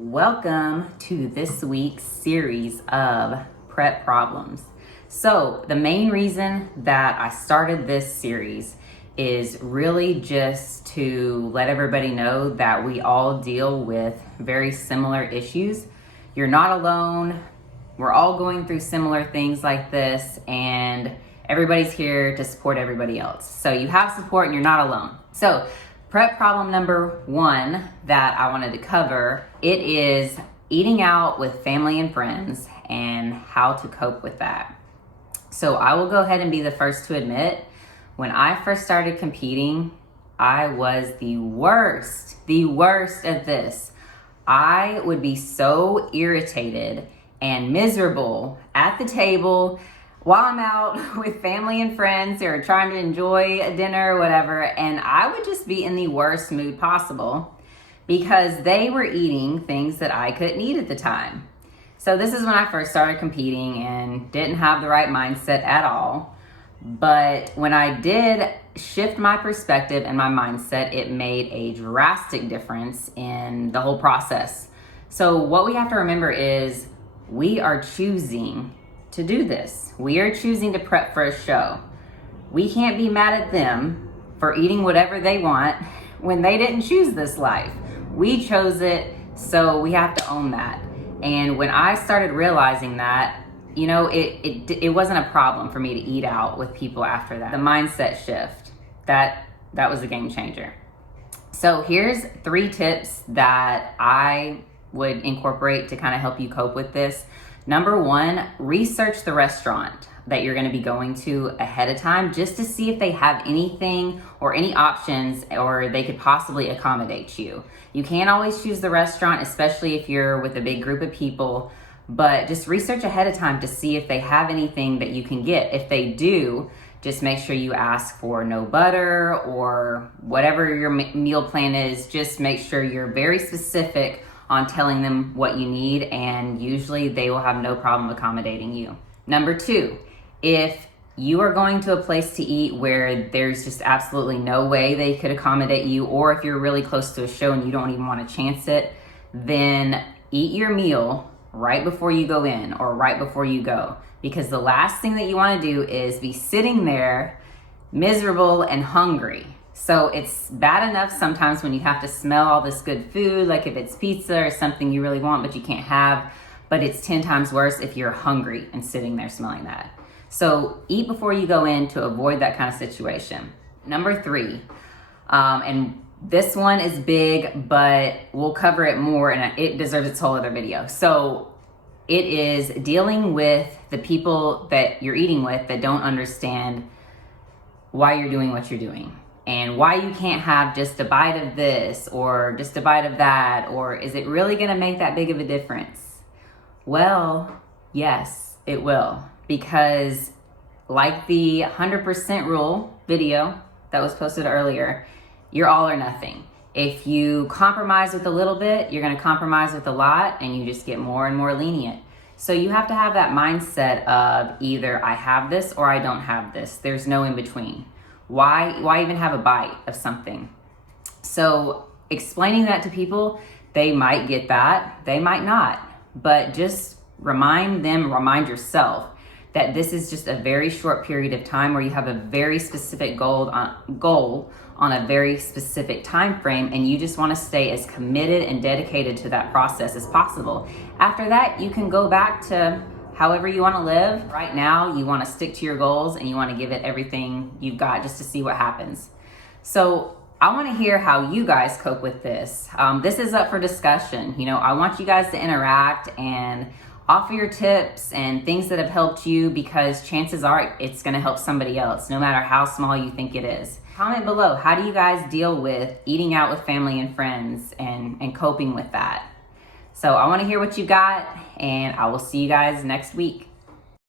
Welcome to this week's series of prep problems. So the main reason that I started this series is really just to let everybody know that we all deal with very similar issues. You're not alone. We're all going through similar things like this, and everybody's here to support everybody else. So you have support and you're not alone. So prep problem number one that I wanted to cover, it is eating out with family and friends and how to cope with that. So I will go ahead and be the first to admit, when I first started competing, I was the worst at this. I would be so irritated and miserable at the table while I'm out with family and friends or trying to enjoy a dinner or whatever, and I would just be in the worst mood possible because they were eating things that I couldn't eat at the time. So this is when I first started competing and didn't have the right mindset at all. But when I did shift my perspective and my mindset, it made a drastic difference in the whole process. So what we have to remember is we are choosing to do this. We are choosing to prep for a show. We can't be mad at them for eating whatever they want when they didn't choose this life. We chose it, so we have to own that. And when I started realizing that, it wasn't a problem for me to eat out with people after that. The mindset shift, that was a game changer. So here's 3 tips that I would incorporate to kind of help you cope with this. Number 1, research the restaurant that you're gonna be going to ahead of time just to see if they have anything or any options or they could possibly accommodate you. You can't always choose the restaurant, especially if you're with a big group of people, but just research ahead of time to see if they have anything that you can get. If they do, just make sure you ask for no butter or whatever your meal plan is. Just make sure you're very specific on telling them what you need, and usually they will have no problem accommodating you. Number 2, if you are going to a place to eat where there's just absolutely no way they could accommodate you, or if you're really close to a show and you don't even want to chance it, then eat your meal right before you go in or right before you go. Because the last thing that you want to do is be sitting there miserable and hungry. So it's bad enough sometimes when you have to smell all this good food, like if it's pizza or something you really want but you can't have, but it's 10 times worse if you're hungry and sitting there smelling that. So eat before you go in to avoid that kind of situation. Number 3, and this one is big, but we'll cover it more and it deserves its whole other video. So it is dealing with the people that you're eating with that don't understand why you're doing what you're doing. And why you can't have just a bite of this or just a bite of that, or is it really gonna make that big of a difference? Well, yes, it will. Because like the 100% rule video that was posted earlier, you're all or nothing. If you compromise with a little bit, you're gonna compromise with a lot and you just get more and more lenient. So you have to have that mindset of either I have this or I don't have this. There's no in between. Why even have a bite of something? So explaining that to people, they might get that, they might not, but just remind yourself that this is just a very short period of time where you have a very specific goal on a very specific time frame, and you just want to stay as committed and dedicated to that process as possible. After that, you can go back to however you want to live. Right now, you want to stick to your goals and you want to give it everything you've got just to see what happens. So I want to hear how you guys cope with this. This is up for discussion. I want you guys to interact and offer your tips and things that have helped you, because chances are it's going to help somebody else, no matter how small you think it is. Comment below, how do you guys deal with eating out with family and friends and coping with that? So I want to hear what you got, and I will see you guys next week.